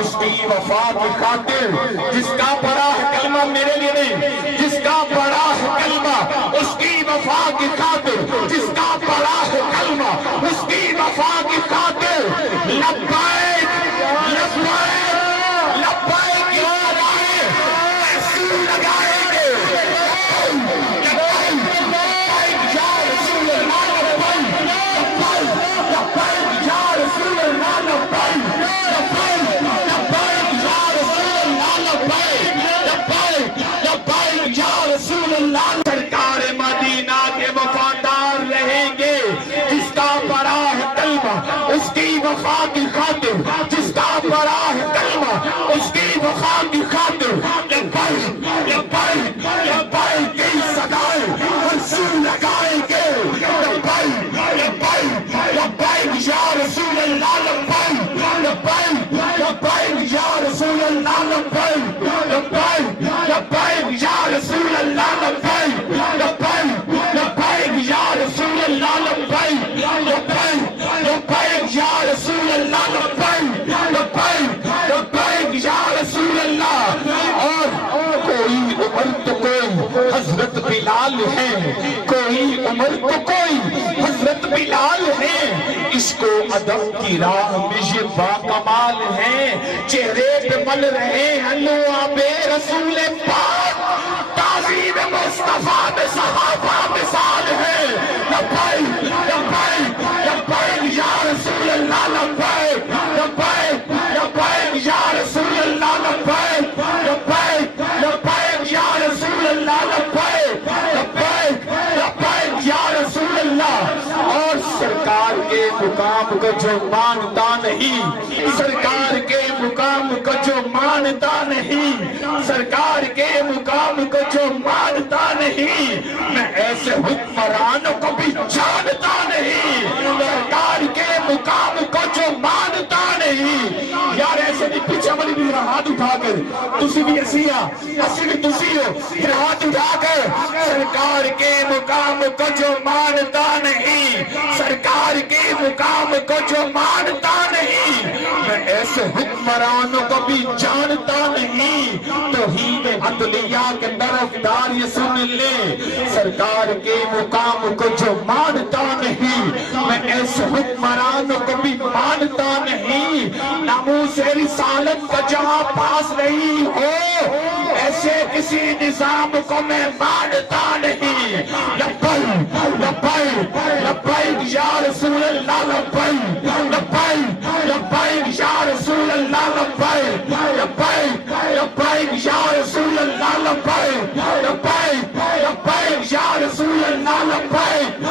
اس کی وفا کی خاطر، جس کا پڑھا ہے کلمہ میرے لیے نہیں، جس کا پڑھا ہے کلمہ اس کی وفا کی خاطر، جس کا پڑھا ہے کلمہ اس کی وفا کی خاطر لبیک لبیک لبیک یا رائے ایسی لگائیں گے، لبیک یا رسول اللہ لبیک لبیک یا رسول اللہ لبیک لبیک لبیک یا رسول اللہ لبیک لبیک لبیک یا رسول اللہ۔ سرکار مدینہ کے وفادار رہیں گے، جس کا پڑھا ہے کلمہ اس کی وفا کی خاطر، جس کا پڑھا ہے کلمہ اس کی وفا کی خاطر لبیک لبیک لبیک کی صدائیں رسول لگائیں گے، لبیک لبیک لبیک یا رسول اللہ لبیک لبیک لبیک یا رسول اللہ لبیک لبیک لبیک یا رسول اللہ لبیک لبیک لبیک یا رسول اللہ لبیک لبیک لبیک یا رسول اللہ لبیک لبیک لبیک یا رسول اللہ۔ اور کوئی عمر تو کوئی حضرت بلال ہے، کوئی عمر تو کوئی حضرت بلال ہے، عشق و ادب کی راہ میں یہ باکمال ہے، چہرے پہ مل رہے ہیں لعاب رسول پاک، تعظیم مصطفیٰ میں صحابہ مثال ہے، لبیک لبیک لبیک یا رسول اللہ لبیک لبیک لبیک یا رسول اللہ لبیک لبیک لبیک یا رسول اللہ لبیک لبیک لبیک یا رسول اللہ۔ اور سرکار کے مقام کو جو مانتا نہیں، سرکار کے مقام کو جو مانتا نہیں، سرکار کے مقام کو جو مانتا نہیں، میں ایسے حکمرانوں کو بھی جانتا نہیں، سرکار کے مقام کو جو مانتا نہیں۔ یار ایسے نہیں، پیچھے ملی بھی ہاتھ اٹھا کر تسی بھی ایسیا اسی بھی تسی ہو، پھر ہاتھ اٹھا کر سرکار کے مقام کو جو مانتا نہیں، سرکار کے مقام کو جو مانتا نہیں، میں ایسے حکمرانوں کو بھی جانتا نہیں۔ توحید عدلیہ کے طرفدار یہ سن لے، سرکار کے مقام کو جو مانتا نہیں، میں ایسے حکمرانوں کو بھی مانتا نہیں۔ ناموس رسالت کا جہاں پاس نہیں ہو، ایسے کسی نظام کو میں مانتا نہیں۔ لبیک لبیک لبیک یا رسول اللہ لبیک لبیک لبیک یا رسول اللہ لبیک لبیک لبیک یا رسول اللہ لبیک لبیک لبیک یا رسول اللہ لبیک